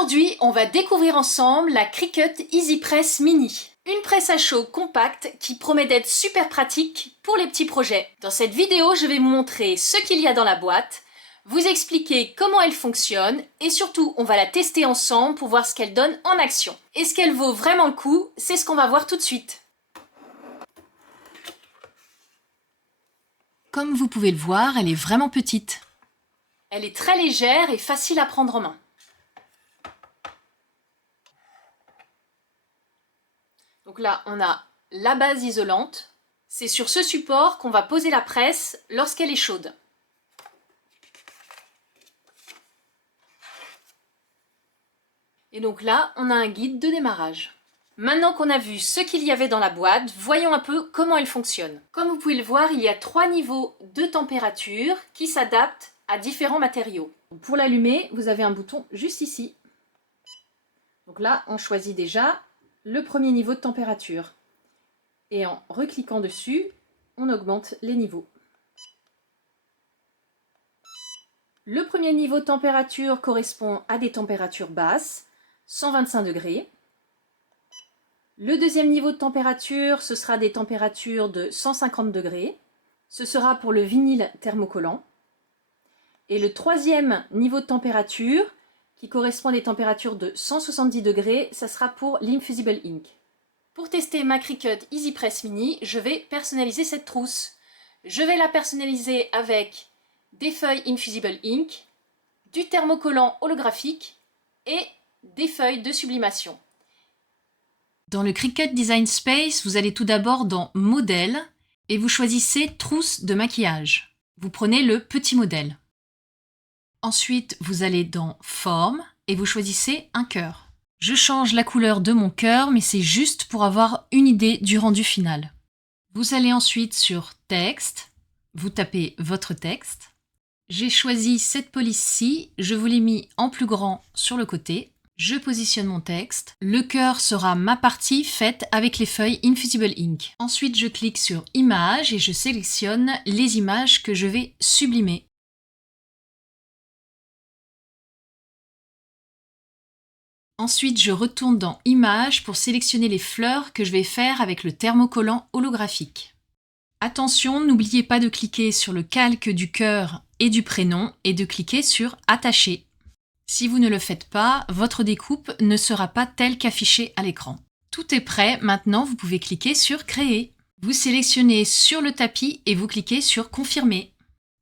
Aujourd'hui, on va découvrir ensemble la Cricut EasyPress Mini. Une presse à chaud compacte qui promet d'être super pratique pour les petits projets. Dans cette vidéo, je vais vous montrer ce qu'il y a dans la boîte, vous expliquer comment elle fonctionne et surtout, on va la tester ensemble pour voir ce qu'elle donne en action. Est-ce qu'elle vaut vraiment le coup? C'est ce qu'on va voir tout de suite. Comme vous pouvez le voir, elle est vraiment petite. Elle est très légère et facile à prendre en main. Donc là, on a la base isolante. C'est sur ce support qu'on va poser la presse lorsqu'elle est chaude. Et donc là, on a un guide de démarrage. Maintenant qu'on a vu ce qu'il y avait dans la boîte, voyons un peu comment elle fonctionne. Comme vous pouvez le voir, il y a 3 niveaux de température qui s'adaptent à différents matériaux. Pour l'allumer, vous avez un bouton juste ici. Donc là, on choisit déjà le premier niveau de température. Et en recliquant dessus, on augmente les niveaux. Le premier niveau de température correspond à des températures basses, 125 degrés. Le deuxième niveau de température, ce sera des températures de 150 degrés. Ce sera pour le vinyle thermocollant. Et le troisième niveau de température, qui correspond à des températures de 170 degrés, ça sera pour l'Infusible Ink. Pour tester ma Cricut EasyPress Mini, je vais personnaliser cette trousse. Je vais la personnaliser avec des feuilles Infusible Ink, du thermocollant holographique et des feuilles de sublimation. Dans le Cricut Design Space, vous allez tout d'abord dans Modèle et vous choisissez Trousse de maquillage. Vous prenez le petit modèle. Ensuite, vous allez dans Forme et vous choisissez un cœur. Je change la couleur de mon cœur, mais c'est juste pour avoir une idée du rendu final. Vous allez ensuite sur Texte, vous tapez votre texte. J'ai choisi cette police-ci, je vous l'ai mis en plus grand sur le côté. Je positionne mon texte. Le cœur sera ma partie faite avec les feuilles Infusible Ink. Ensuite, je clique sur Images et je sélectionne les images que je vais sublimer. Ensuite, je retourne dans Images pour sélectionner les fleurs que je vais faire avec le thermocollant holographique. Attention, n'oubliez pas de cliquer sur le calque du cœur et du prénom et de cliquer sur Attacher. Si vous ne le faites pas, votre découpe ne sera pas telle qu'affichée à l'écran. Tout est prêt, maintenant vous pouvez cliquer sur Créer. Vous sélectionnez sur le tapis et vous cliquez sur Confirmer.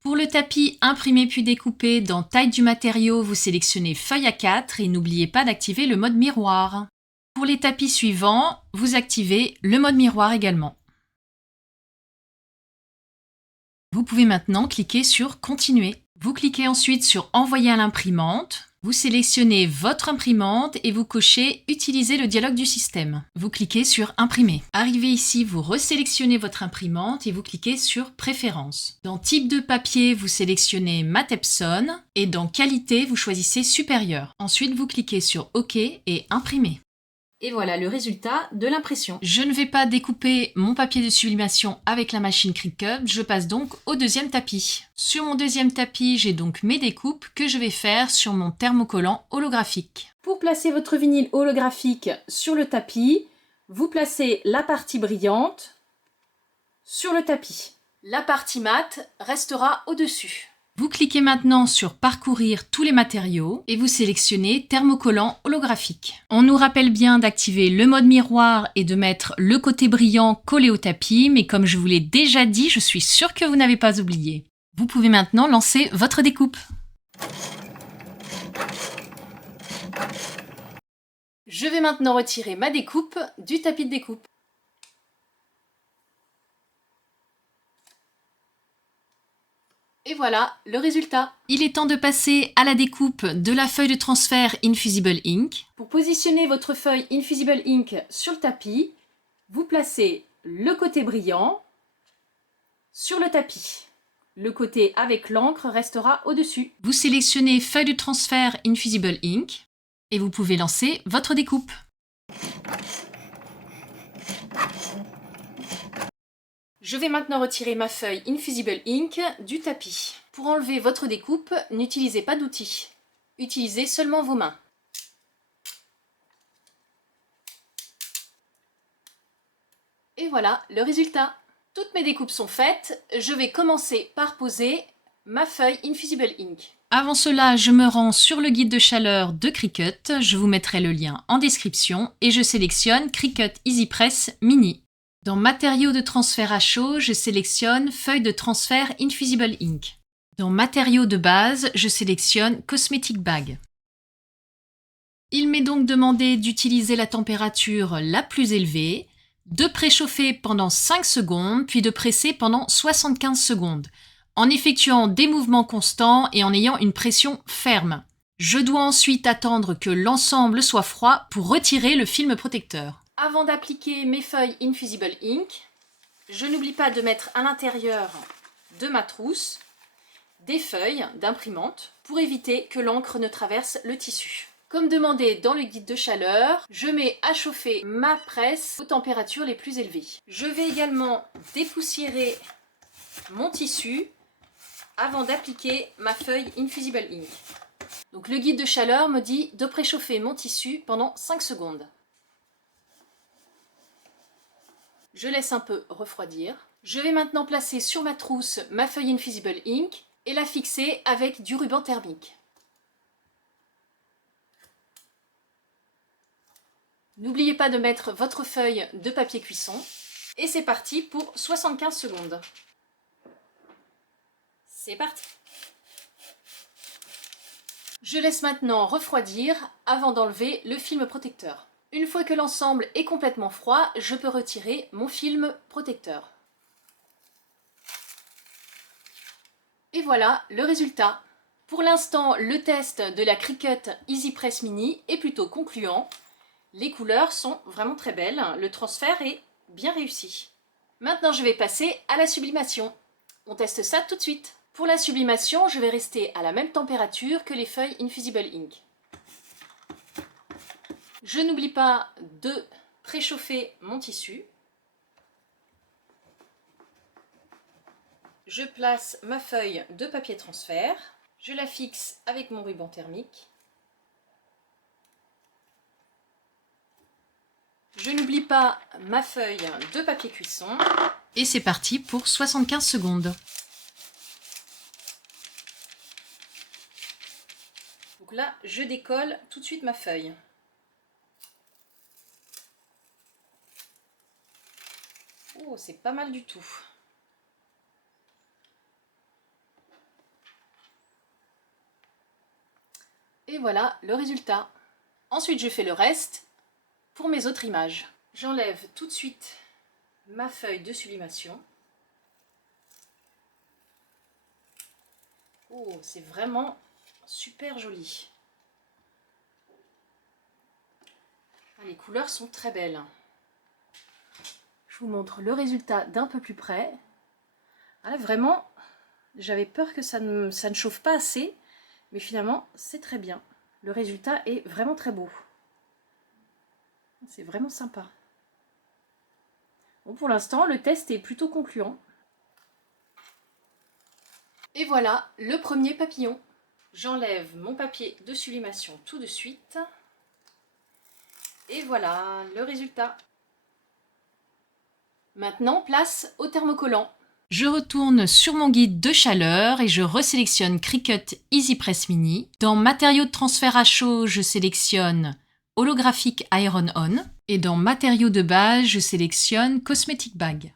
Pour le tapis imprimer puis découper, dans Taille du matériau, vous sélectionnez Feuille A4 et n'oubliez pas d'activer le mode miroir. Pour les tapis suivants, vous activez le mode miroir également. Vous pouvez maintenant cliquer sur Continuer. Vous cliquez ensuite sur Envoyer à l'imprimante. Vous sélectionnez votre imprimante et vous cochez Utiliser le dialogue du système. Vous cliquez sur Imprimer. Arrivé ici, vous resélectionnez votre imprimante et vous cliquez sur Préférences. Dans Type de papier, vous sélectionnez Mat Epson et dans Qualité, vous choisissez Supérieur. Ensuite, vous cliquez sur OK et Imprimer. Et voilà le résultat de l'impression. Je ne vais pas découper mon papier de sublimation avec la machine Cricut, je passe donc au deuxième tapis. Sur mon deuxième tapis, j'ai donc mes découpes que je vais faire sur mon thermocollant holographique. Pour placer votre vinyle holographique sur le tapis, vous placez la partie brillante sur le tapis. La partie mate restera au-dessus. Vous cliquez maintenant sur Parcourir tous les matériaux et vous sélectionnez Thermocollant holographique. On nous rappelle bien d'activer le mode miroir et de mettre le côté brillant collé au tapis, mais comme je vous l'ai déjà dit, je suis sûre que vous n'avez pas oublié. Vous pouvez maintenant lancer votre découpe. Je vais maintenant retirer ma découpe du tapis de découpe. Et voilà le résultat. Il est temps de passer à la découpe de la feuille de transfert Infusible Ink. Pour positionner votre feuille Infusible Ink sur le tapis, vous placez le côté brillant sur le tapis. Le côté avec l'encre restera au-dessus. Vous sélectionnez feuille de transfert Infusible Ink et vous pouvez lancer votre découpe. Je vais maintenant retirer ma feuille Infusible Ink du tapis. Pour enlever votre découpe, n'utilisez pas d'outil. Utilisez seulement vos mains. Et voilà le résultat. Toutes mes découpes sont faites, je vais commencer par poser ma feuille Infusible Ink. Avant cela, je me rends sur le guide de chaleur de Cricut, je vous mettrai le lien en description et je sélectionne Cricut EasyPress Mini. Dans matériaux de transfert à chaud, je sélectionne feuille de transfert Infusible Ink. Dans matériaux de base, je sélectionne Cosmetic Bag. Il m'est donc demandé d'utiliser la température la plus élevée, de préchauffer pendant 5 secondes, puis de presser pendant 75 secondes, en effectuant des mouvements constants et en ayant une pression ferme. Je dois ensuite attendre que l'ensemble soit froid pour retirer le film protecteur. Avant d'appliquer mes feuilles Infusible Ink, je n'oublie pas de mettre à l'intérieur de ma trousse des feuilles d'imprimante pour éviter que l'encre ne traverse le tissu. Comme demandé dans le guide de chaleur, je mets à chauffer ma presse aux températures les plus élevées. Je vais également dépoussiérer mon tissu avant d'appliquer ma feuille Infusible Ink. Donc le guide de chaleur me dit de préchauffer mon tissu pendant 5 secondes. Je laisse un peu refroidir. Je vais maintenant placer sur ma trousse ma feuille Infusible Ink et la fixer avec du ruban thermique. N'oubliez pas de mettre votre feuille de papier cuisson. Et c'est parti pour 75 secondes. C'est parti. Je laisse maintenant refroidir avant d'enlever le film protecteur. Une fois que l'ensemble est complètement froid, je peux retirer mon film protecteur. Et voilà le résultat. Pour l'instant, le test de la Cricut EasyPress Mini est plutôt concluant. Les couleurs sont vraiment très belles, le transfert est bien réussi. Maintenant, je vais passer à la sublimation. On teste ça tout de suite. Pour la sublimation, je vais rester à la même température que les feuilles Infusible Ink. Je n'oublie pas de préchauffer mon tissu. Je place ma feuille de papier transfert. Je la fixe avec mon ruban thermique. Je n'oublie pas ma feuille de papier cuisson. Et c'est parti pour 75 secondes. Donc là, je décolle tout de suite ma feuille. Oh, c'est pas mal du tout. Et voilà le résultat. Ensuite, je fais le reste pour mes autres images. J'enlève tout de suite ma feuille de sublimation. Oh, c'est vraiment super joli. Ah, les couleurs sont très belles. Je vous montre le résultat d'un peu plus près. Ah, là, vraiment, j'avais peur que ça ne chauffe pas assez, mais finalement, c'est très bien. Le résultat est vraiment très beau. C'est vraiment sympa. Bon, pour l'instant, le test est plutôt concluant. Et voilà le premier papillon. J'enlève mon papier de sublimation tout de suite. Et voilà le résultat. Maintenant, place au thermocollant. Je retourne sur mon guide de chaleur et je resélectionne Cricut EasyPress Mini. Dans matériaux de transfert à chaud, je sélectionne Holographic Iron On. Et dans matériaux de base, je sélectionne Cosmetic Bag.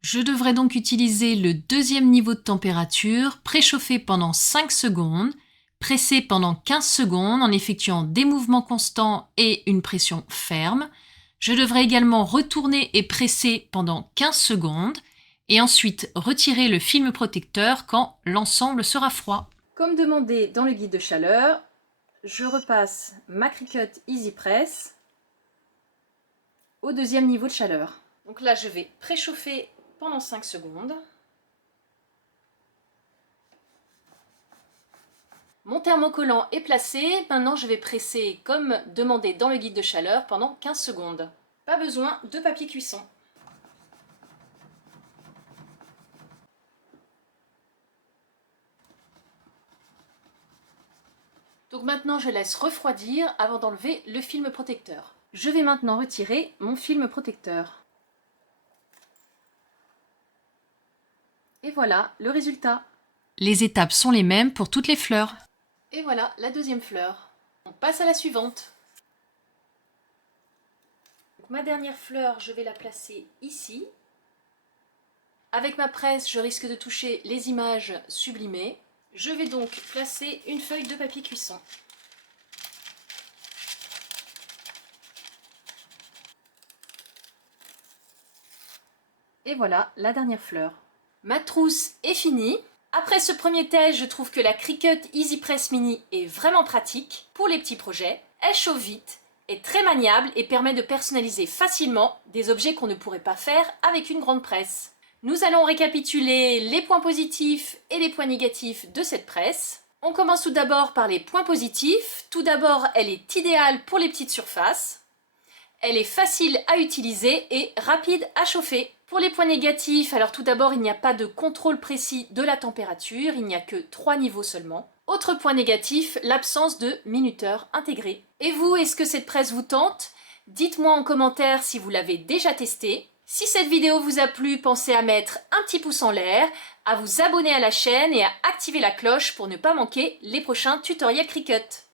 Je devrais donc utiliser le deuxième niveau de température, préchauffer pendant 5 secondes, presser pendant 15 secondes en effectuant des mouvements constants et une pression ferme. Je devrais également retourner et presser pendant 15 secondes et ensuite retirer le film protecteur quand l'ensemble sera froid. Comme demandé dans le guide de chaleur, je repasse ma Cricut EasyPress au deuxième niveau de chaleur. Donc là, je vais préchauffer pendant 5 secondes. Mon thermocollant est placé, maintenant je vais presser comme demandé dans le guide de chaleur pendant 15 secondes. Pas besoin de papier cuisson. Donc maintenant je laisse refroidir avant d'enlever le film protecteur. Je vais maintenant retirer mon film protecteur. Et voilà le résultat. Les étapes sont les mêmes pour toutes les fleurs. Et voilà la deuxième fleur. On passe à la suivante. Donc, ma dernière fleur, je vais la placer ici. Avec ma presse, je risque de toucher les images sublimées. Je vais donc placer une feuille de papier cuisson. Et voilà la dernière fleur. Ma trousse est finie. Après ce premier test, je trouve que la Cricut Easy Press Mini est vraiment pratique pour les petits projets. Elle chauffe vite, est très maniable et permet de personnaliser facilement des objets qu'on ne pourrait pas faire avec une grande presse. Nous allons récapituler les points positifs et les points négatifs de cette presse. On commence tout d'abord par les points positifs. Tout d'abord, elle est idéale pour les petites surfaces. Elle est facile à utiliser et rapide à chauffer. Pour les points négatifs, alors tout d'abord, il n'y a pas de contrôle précis de la température, il n'y a que 3 niveaux seulement. Autre point négatif, l'absence de minuteur intégré. Et vous, est-ce que cette presse vous tente? Dites-moi en commentaire si vous l'avez déjà testée. Si cette vidéo vous a plu, pensez à mettre un petit pouce en l'air, à vous abonner à la chaîne et à activer la cloche pour ne pas manquer les prochains tutoriels Cricut.